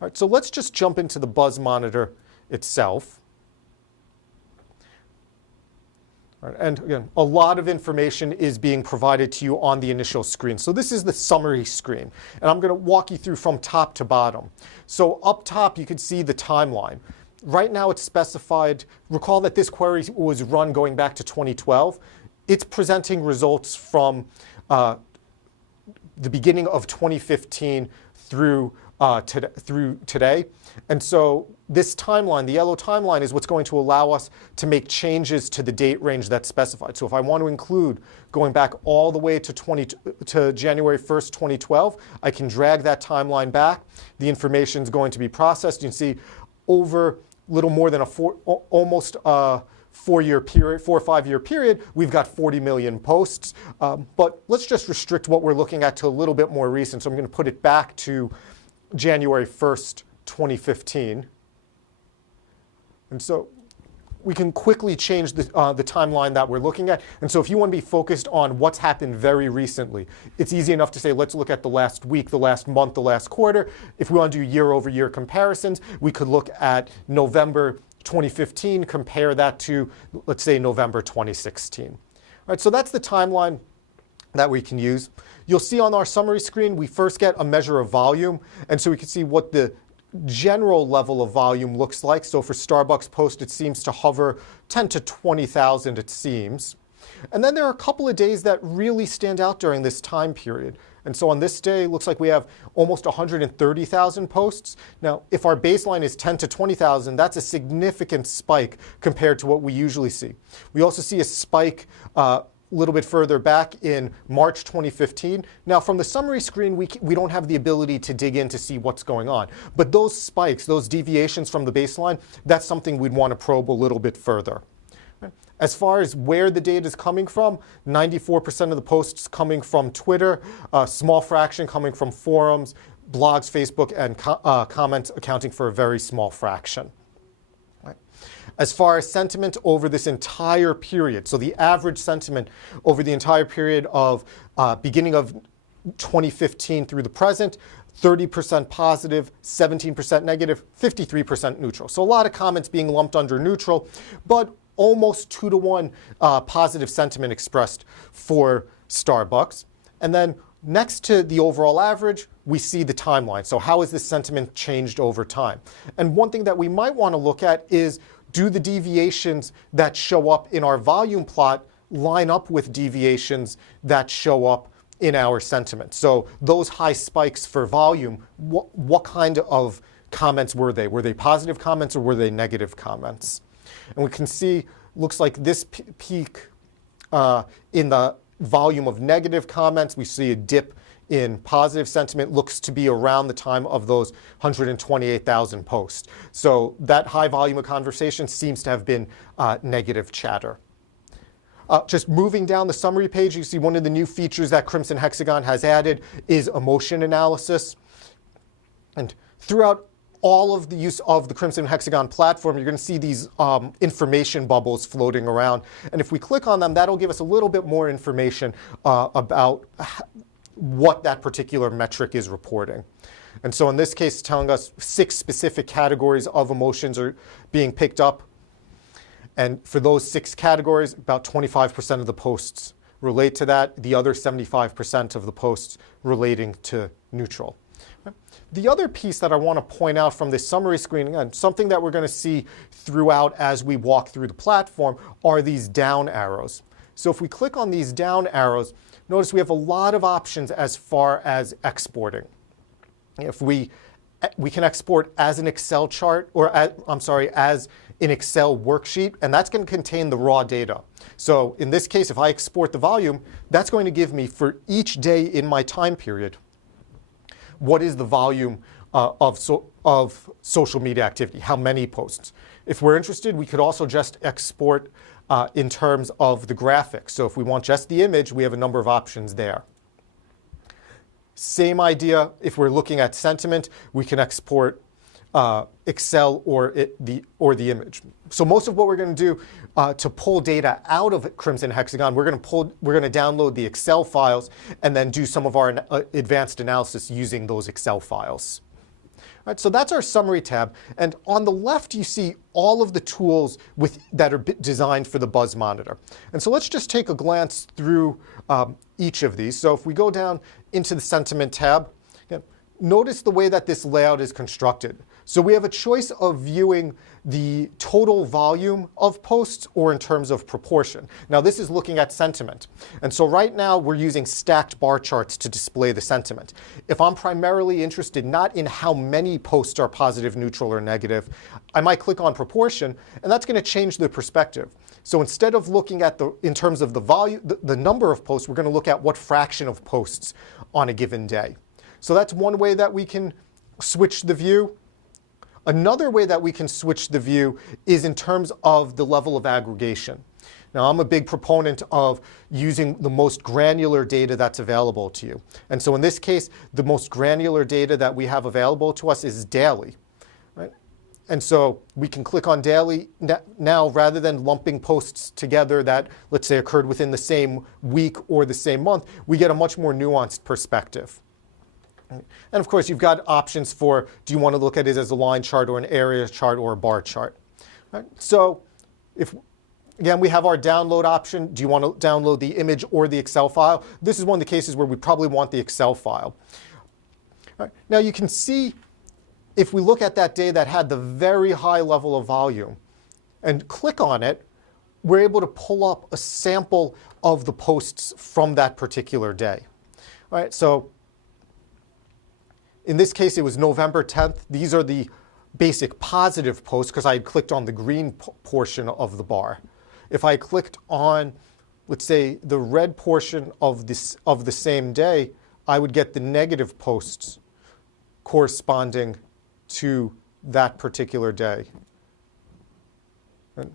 All right, so let's just jump into the buzz monitor itself. All right, and again, a lot of information is being provided to you on the initial screen. So this is the summary screen, and I'm going to walk you through from top to bottom. So up top, you can see the timeline. Right now, it's specified. Recall that this query was run going back to 2012. It's presenting results from the beginning of 2015 through today. And so this timeline, the yellow timeline, is what's going to allow us to make changes to the date range that's specified. So if I want to include going back all the way to January 1st, 2012, I can drag that timeline back. The information is going to be processed. You can see over a little more than almost a 4 or 5 year period, we've got 40 million posts. But let's just restrict what we're looking at to a little bit more recent. So I'm going to put it back to January 1st, 2015. And so we can quickly change the timeline that we're looking at. And so if you want to be focused on what's happened very recently, it's easy enough to say, let's look at the last week, the last month, the last quarter. If we want to do year-over-year comparisons, we could look at November 2015, compare that to, let's say, November 2016. All right, so that's the timeline that we can use. You'll see on our summary screen, we first get a measure of volume. And so we can see what the general level of volume looks like. So for Starbucks Post, it seems to hover 10 to 20,000, it seems. And then there are a couple of days that really stand out during this time period. And so on this day, it looks like we have almost 130,000 posts. Now, if our baseline is 10 to 20,000, that's a significant spike compared to what we usually see. We also see a spike a little bit further back in March 2015. Now, from the summary screen, we don't have the ability to dig in to see what's going on. But those spikes, those deviations from the baseline, that's something we'd want to probe a little bit further. As far as where the data is coming from, 94% of the posts coming from Twitter, a small fraction coming from forums, blogs, Facebook, and comments accounting for a very small fraction. As far as sentiment over this entire period, so the average sentiment over the entire period of beginning of 2015 through the present, 30% positive, 17% negative, 53% neutral. So a lot of comments being lumped under neutral, but almost 2-to-1 positive sentiment expressed for Starbucks. And then next to the overall average, we see the timeline. So how has this sentiment changed over time? And one thing that we might want to look at is, do the deviations that show up in our volume plot line up with deviations that show up in our sentiment? So those high spikes for volume, what kind of comments were they? Were they positive comments or were they negative comments? And we can see, looks like this peak in the volume of negative comments, we see a dip in positive sentiment, looks to be around the time of those 128,000 posts. So that high volume of conversation seems to have been negative chatter. Just moving down the summary page, you see one of the new features that Crimson Hexagon has added is emotion analysis. And throughout all of the use of the Crimson Hexagon platform, you're going to see these information bubbles floating around. And if we click on them, that'll give us a little bit more information about what that particular metric is reporting. And so in this case, it's telling us 6 specific categories of emotions are being picked up. And for those 6 categories, about 25% of the posts relate to that. The other 75% of the posts relating to neutral. The other piece that I want to point out from this summary screen, and something that we're going to see throughout as we walk through the platform, are these down arrows. So if we click on these down arrows, notice we have a lot of options as far as exporting. If we can export as an Excel chart, or as an Excel worksheet, and that's going to contain the raw data. So in this case, if I export the volume, that's going to give me for each day in my time period, what is the volume of social media activity, how many posts. If we're interested, we could also just export in terms of the graphics. So if we want just the image, we have a number of options there. Same idea, if we're looking at sentiment, we can export Excel or the image. So most of what we're going to do to pull data out of Crimson Hexagon, we're going to download the Excel files and then do some of our advanced analysis using those Excel files. All right, so that's our summary tab. And on the left, you see all of the tools that are designed for the Buzz monitor. And so let's just take a glance through each of these. So if we go down into the sentiment tab, notice the way that this layout is constructed. So we have a choice of viewing the total volume of posts or in terms of proportion. Now this is looking at sentiment. And so right now we're using stacked bar charts to display the sentiment. If I'm primarily interested not in how many posts are positive, neutral, or negative, I might click on proportion, and that's going to change the perspective. So instead of looking at in terms of the volume, the number of posts, we're going to look at what fraction of posts on a given day. So that's one way that we can switch the view. Another way that we can switch the view is in terms of the level of aggregation. Now, I'm a big proponent of using the most granular data that's available to you. And so in this case, the most granular data that we have available to us is daily. Right? And so we can click on daily now rather than lumping posts together that, let's say, occurred within the same week or the same month. We get a much more nuanced perspective. And of course, you've got options for, do you want to look at it as a line chart or an area chart or a bar chart? Right? So again, we have our download option. Do you want to download the image or the Excel file? This is one of the cases where we probably want the Excel file. Right. Now you can see, if we look at that day that had the very high level of volume and click on it, we're able to pull up a sample of the posts from that particular day. All right, so in this case, it was November 10th. These are the basic positive posts because I had clicked on the green portion of the bar. If I clicked on, let's say, the red portion of the same day, I would get the negative posts corresponding to that particular day. All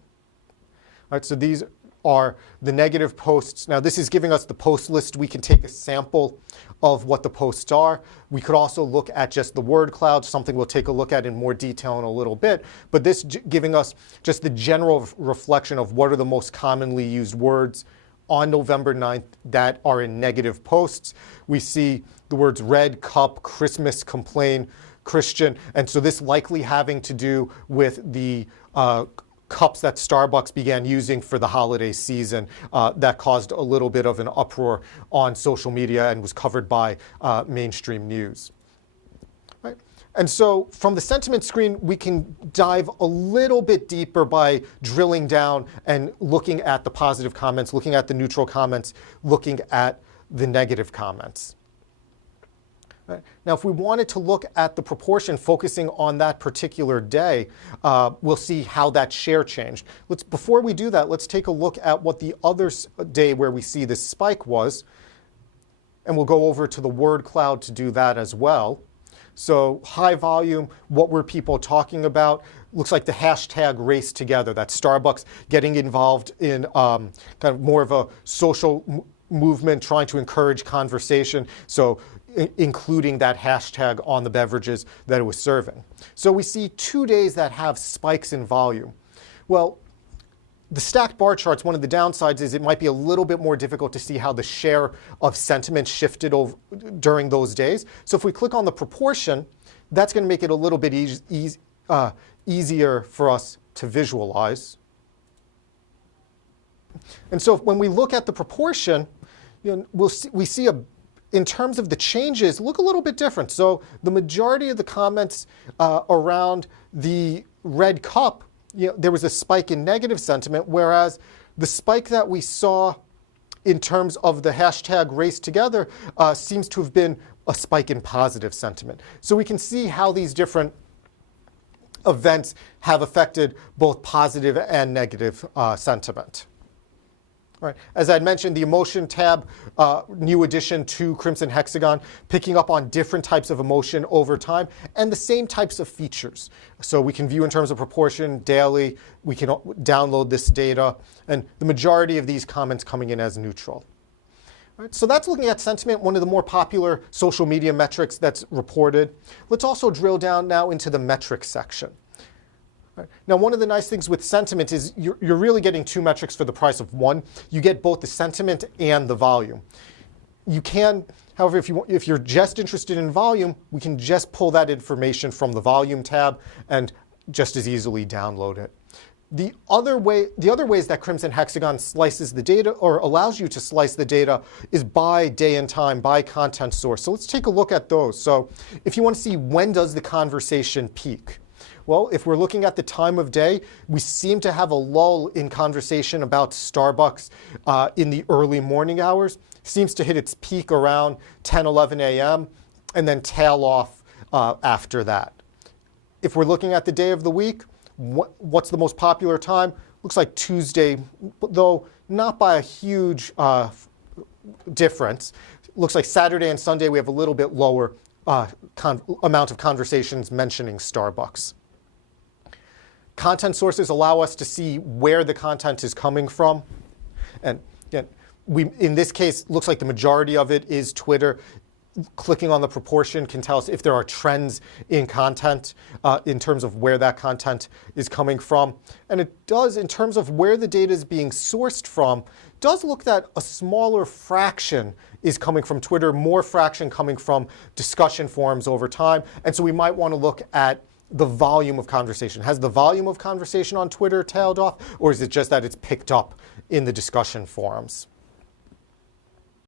right, so these are the negative posts. Now this is giving us the post list. We can take a sample of what the posts are. We could also look at just the word cloud, something we'll take a look at in more detail in a little bit. But this giving us just the general reflection of what are the most commonly used words on November 9th that are in negative posts. We see the words red, cup, Christmas, complain, Christian. And so this likely having to do with the cups that Starbucks began using for the holiday season that caused a little bit of an uproar on social media and was covered by mainstream news. Right? And so from the sentiment screen, we can dive a little bit deeper by drilling down and looking at the positive comments, looking at the neutral comments, looking at the negative comments. Right. Now, if we wanted to look at the proportion focusing on that particular day, we'll see how that share changed. Before we do that, let's take a look at what the other day where we see this spike was. And we'll go over to the word cloud to do that as well. So high volume, what were people talking about? Looks like the hashtag race together. That's Starbucks getting involved in kind of more of a social movement, trying to encourage conversation. So including that hashtag on the beverages that it was serving. So we see 2 days that have spikes in volume. Well, the stacked bar charts, one of the downsides is it might be a little bit more difficult to see how the share of sentiment shifted during those days. So if we click on the proportion, that's going to make it a little bit easier for us to visualize. And so when we look at the proportion, we see in terms of the changes, look a little bit different. So the majority of the comments around the red cup, there was a spike in negative sentiment, whereas the spike that we saw in terms of the hashtag race together seems to have been a spike in positive sentiment. So we can see how these different events have affected both positive and negative sentiment. Right. As I mentioned, the emotion tab, new addition to Crimson Hexagon, picking up on different types of emotion over time and the same types of features. So we can view in terms of proportion daily, we can download this data, and the majority of these comments coming in as neutral. Right. So that's looking at sentiment, one of the more popular social media metrics that's reported. Let's also drill down now into the metrics section. Now, one of the nice things with sentiment is you're really getting two metrics for the price of one. You get both the sentiment and the volume. You can, however, if you're just interested in volume, we can just pull that information from the volume tab and just as easily download it. The other ways that Crimson Hexagon slices the data or allows you to slice the data is by day and time, by content source. So let's take a look at those. So if you want to see when does the conversation peak, well, if we're looking at the time of day, we seem to have a lull in conversation about Starbucks in the early morning hours. Seems to hit its peak around 10, 11 a.m. and then tail off after that. If we're looking at the day of the week, what's the most popular time? Looks like Tuesday, though not by a huge difference. Looks like Saturday and Sunday we have a little bit lower amount of conversations mentioning Starbucks. Content sources allow us to see where the content is coming from. And again, in this case, looks like the majority of it is Twitter. Clicking on the proportion can tell us if there are trends in content in terms of where that content is coming from. And it does, in terms of where the data is being sourced from, does look that a smaller fraction is coming from Twitter, more fraction coming from discussion forums over time. And so we might want to look at the volume of conversation. Has the volume of conversation on Twitter tailed off, or is it just that it's picked up in the discussion forums?